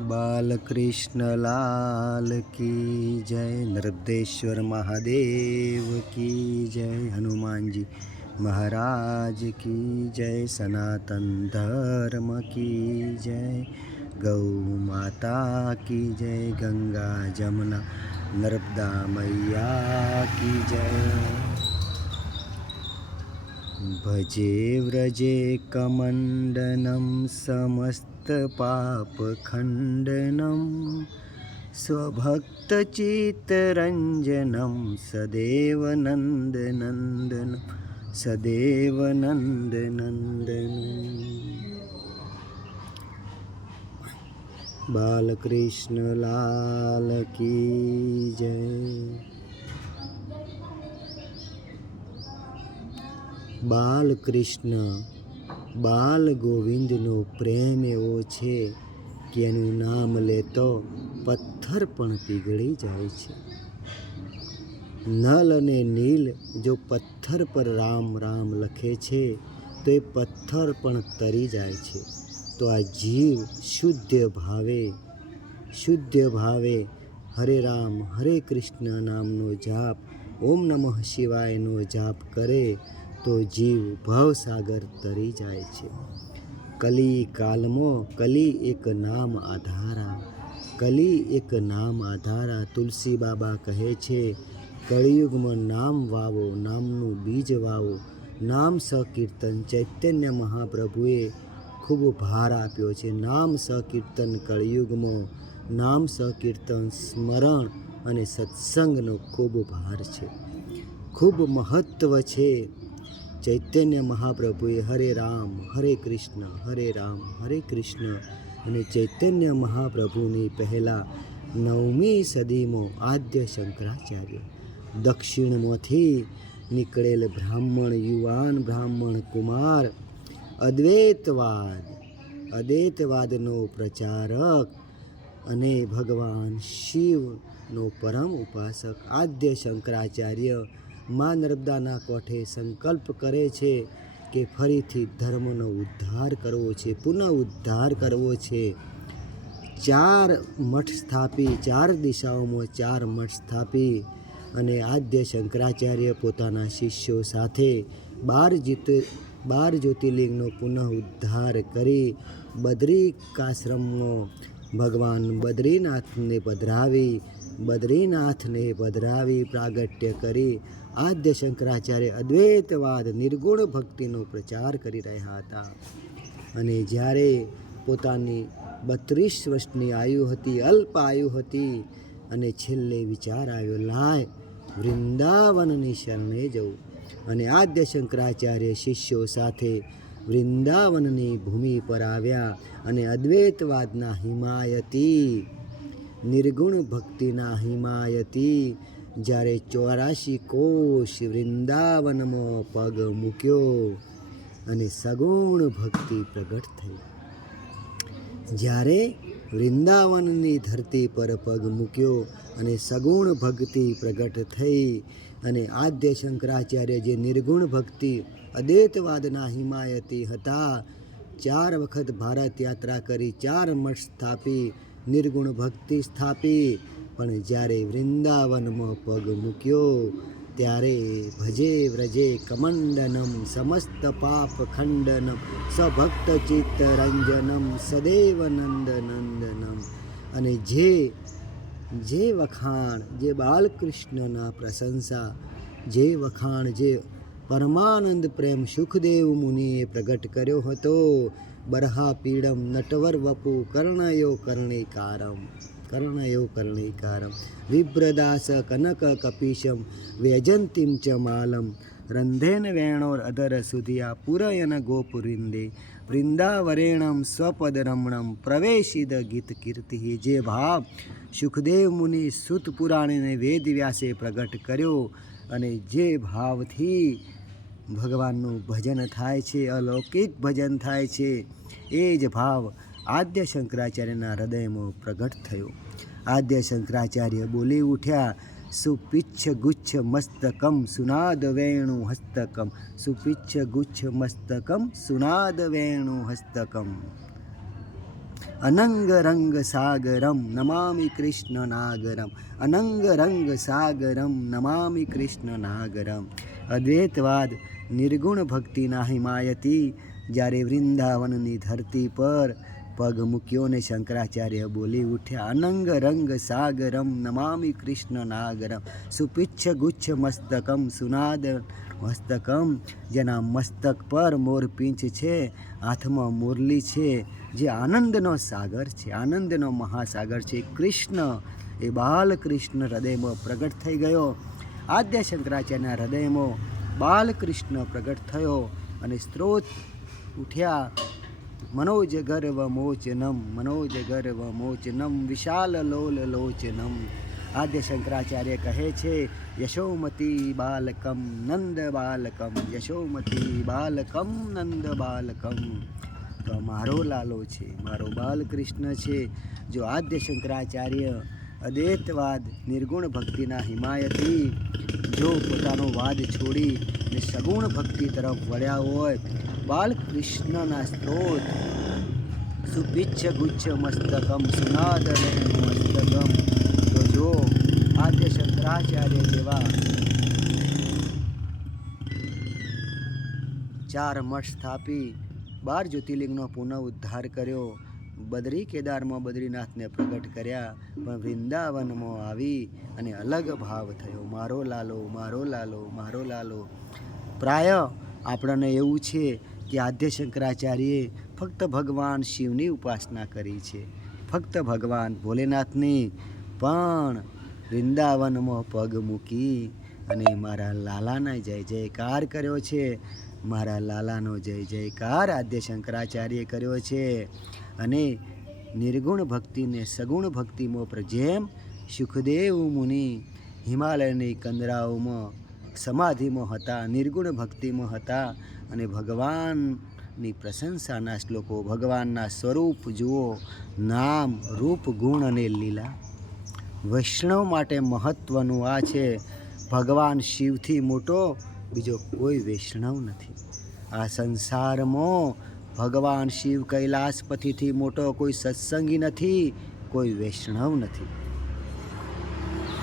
बालकृष्ण लाल की जय, नर्मदेश्वर महादेव की जय, हनुमान जी महाराज की जय, सनातन धर्म की जय, गौ माता की जय, गंगा जमुना नर्मदा मैया की जय। भजे व्रजे कमण्डनं समस्तपापखण्डनं स्वभक्तचित्तरञ्जनं सदैव नन्दनन्दनं सदैव नन्दनन्दनं। बालकृष्ण लाल की जय। બાલકૃષ્ણ બાલ ગોવિંદનો પ્રેમ એવો છે કે એનું નામ લેતો પથ્થર પણ પીગળી જાય છે। નલ અને નીલ જો પથ્થર પર રામ રામ લખે છે તો એ પથ્થર પણ તરી જાય છે। તો આ જીવ શુદ્ધ ભાવે હરે રામ હરે કૃષ્ણ નામનો જાપ, ઓમ નમઃ શિવાયનો જાપ કરે તો જીવ ભવસાગર તરી જાય છે। કલી કાલમાં કલી એક નામ આધારા તુલસી બાબા કહે છે, કળિયુગમાં નામ વાવો, નામનું બીજ વાવો। નામ સકીર્તન ચૈતન્ય મહાપ્રભુએ ખૂબ ભાર આપ્યો છે। નામ સકીર્તન કળિયુગમાં, નામ સકીર્તન સ્મરણ અને સત્સંગનો ખૂબ ભાર છે, ખૂબ મહત્વ છે। ચૈતન્ય મહાપ્રભુએ હરે રામ હરે કૃષ્ણ અને ચૈતન્ય મહાપ્રભુની પહેલાં 9મી સદીમાં આદ્ય શંકરાચાર્ય દક્ષિણમાંથી નીકળેલ યુવાન બ્રાહ્મણ કુમાર અદ્વૈતવાદનો પ્રચારક અને ભગવાન શિવનો પરમ ઉપાસક આદ્ય શંકરાચાર્ય મા નર્મદાના કોઠે સંકલ્પ કરે છે કે ફરીથી ધર્મનો ઉદ્ધાર કરવો છે, પુનઃ ઉદ્ધાર કરવો છે। 4 મઠ સ્થાપી, 4 દિશાઓમાં 4 મઠ સ્થાપી અને આદ્ય શંકરાચાર્ય પોતાના શિષ્યો સાથે 12 જ્યોતિર્લિંગનો પુનઃ ઉદ્ધાર કરી બદ્રિકાશ્રમમાં ભગવાન બદ્રીનાથને પધરાવી પ્રાગટ્ય કરી આદ્ય શંકરાચાર્ય અદ્વૈતવાદ નિર્ગુણ ભક્તિનો પ્રચાર કરી રહ્યા હતા। અને જ્યારે પોતાની 32 વર્ષની આયુ હતી, અલ્પ આયુ હતી, અને છેલ્લે વિચાર આવ્યો, લાય વૃંદાવનની શરણે જવું। અને આદ્ય શંકરાચાર્ય શિષ્યો સાથે વૃંદાવનની ભૂમિ પર આવ્યા અને અદ્વૈતવાદના હિમાયતી, નિર્ગુણ ભક્તિના હિમાયતી જ્યારે 84 કોશ વૃંદાવનમાં પગ મૂક્યો અને સગુણ ભક્તિ પ્રગટ થઈ। જ્યારે વૃંદાવનની ધરતી પર પગ મૂક્યો અને સગુણ ભક્તિ પ્રગટ થઈ અને આદ્ય શંકરાચાર્ય જે નિર્ગુણ ભક્તિ અદ્વૈતવાદના હિમાયતી હતા, 4 વખત ભારત યાત્રા કરી, 4 મઠ સ્થાપી, નિર્ગુણ ભક્તિ સ્થાપી, પણ જ્યારે વૃંદાવનમાં પગ મૂક્યો ત્યારે ભજે વ્રજે કમંડનમ સમસ્ત પાપ ખંડનમ સ્વભક્ત ચિત્તરંજનમ સદૈવ નંદનંદનમ। અને જે વખાણ, જે બાલકૃષ્ણના પ્રશંસા, જે વખાણ, જે પરમાનંદ પ્રેમ સુખદેવ મુનિએ પ્રગટ કર્યો હતો, બરહા પીડમ નટવર વપુ કર્ણયો કર્ણિકારમ વિપ્રદાસ કનક કપિશમ વ્યજંતીમ ચ માલમ રંધેન વેણોર અધર સુધિયા પુરયન ગોપુરિંદે વૃંદાવરેણમ સ્વપદ રમણમ પ્રવેશિદ ગીત કીર્તિ। જે ભાવ સુખદેવ મુનિ સુત પુરાણીને વેદ વ્યાસે પ્રગટ કર્યો અને જે ભાવથી ભગવાનનું ભજન થાય છે, અલૌકિક ભજન થાય છે, એ જ ભાવ આદ્ય શંકરાચાર્યના હૃદયમાં પ્રગટ થયો। આદ્ય શંકરાચાર્ય બોલી ઉઠ્યા, સુપિચ્છ ગુચ્છ મસ્તકમ સુનાદ વેણુ હસ્તકમ, સુપિચ્છ ગુચ્છ મસ્તકમ સુનાદ વેણુ હસ્તકમ। અનંગ રંગ સાગરમ નમામિ કૃષ્ણ નાગરમ, અનંગ રંગ સાગરમ નમામિ કૃષ્ણ નાગરમ. અદ્વૈતવાદ નિર્ગુણ ભક્તિના હિમાયતી જ્યારે વૃંદાવનની ધરતી પર પગ મૂક્યો ને શંકરાચાર્ય બોલી ઉઠ્યા, અનંગ રંગ સાગરમ નમામિ કૃષ્ણ નાગરમ, સુપિચ્છ ગુચ્છ મસ્તકમ સુનાદ મસ્તકમ. જેના મસ્તક પર મોરપીંછ છે, હાથમાં મુરલી છે, જે આનંદનો સાગર છે, આનંદનો મહાસાગર છે કૃષ્ણ, એ બાલકૃષ્ણ હૃદયમાં પ્રગટ થઈ ગયો. આદ્ય શંકરાચાર્યના હૃદયમાં બાલકૃષ્ણ પ્રગટ થયો અને સ્ત્રોત ઉઠ્યા, મનોજ ગર્વ મોચનમ, મનોજ ગર્વ મોચનમ, વિશાલ લોલ લોચનમ. આદ્ય શંકરાચાર્ય કહે છે, યશોમતી બાલકમ નંદ બાલકમ, યશોમતી બાલકમ નંદ બાલકમ. તો મારો લાલો છે, મારો બાલકૃષ્ણ છે. જો આદ્ય શંકરાચાર્ય અદ્વૈતવાદ નિર્ગુણ ભક્તિના હિમાયતી જો પોતાનો વાદ છોડી ને સગુણ ભક્તિ તરફ વળ્યા હોય, બાલકૃષ્ણના સ્ત્રોત સુપિચ્છ ગુચ્છ મસ્તકમ સુનાદ મસ્તકમ. તો જો આદ્ય શંકરાચાર્ય જેવા 4 મઠ સ્થાપી 12 જ્યોતિર્લિંગનો પુનઃ ઉદ્ધાર કર્યો, બદ્રી કેદારમાં બદ્રીનાથને પ્રગટ કર્યા, પણ વૃંદાવનમાં આવી અને અલગ ભાવ થયો, મારો લાલો, મારો લાલો, મારો લાલો. પ્રાય આપણને એવું છે કે આદ્ય શંકરાચાર્યે ફક્ત ભગવાન શિવની ઉપાસના કરી છે, ફક્ત ભગવાન ભોલેનાથની, પણ વૃંદાવનમાં પગ મૂકી અને મારા લાલાના જય જયકાર કર્યો છે, મારા લાલાનો જય જયકાર આદ્ય શંકરાચાર્ય કર્યો છે. અને નિર્ગુણ ભક્તિને સગુણ ભક્તિમાં જેમ સુખદેવ મુનિ હિમાલયની કંદરાઓમાં સમાધિમાં હતા, નિર્ગુણ ભક્તિમાં હતા, અને ભગવાનની પ્રશંસાના શ્લોકો, ભગવાનના સ્વરૂપ જુઓ, નામ રૂપ ગુણ અને લીલા. વૈષ્ણવ માટે મહત્ત્વનું આ છે, ભગવાન શિવથી મોટો બીજો કોઈ વૈષ્ણવ નથી. આ સંસારમાં ભગવાન શિવ કૈલાસપતિથી મોટો કોઈ સત્સંગી નથી, કોઈ વૈષ્ણવ નથી.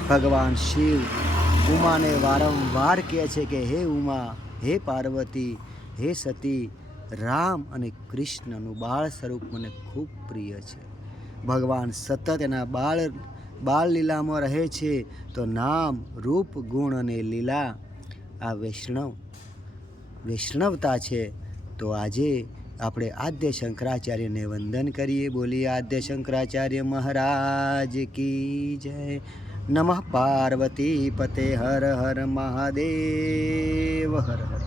ભગવાન શિવ ઉમાને વારંવાર કહે છે કે હે ઉમા, હે પાર્વતી, હે સતી, રામ અને કૃષ્ણનું બાળ સ્વરૂપ મને ખૂબ પ્રિય છે. ભગવાન સતત એના બાળ લીલામાં રહે છે. તો નામ રૂપ ગુણ અને લીલા આ વૈષ્ણવતા છે. તો આજે આપણે આદ્ય શંકરાચાર્યને વંદન કરીએ. બોલીએ આદ્ય શંકરાચાર્ય મહારાજ કી જય. નમઃ પાર્વતી પતે હર હર મહાદેવ હર હર.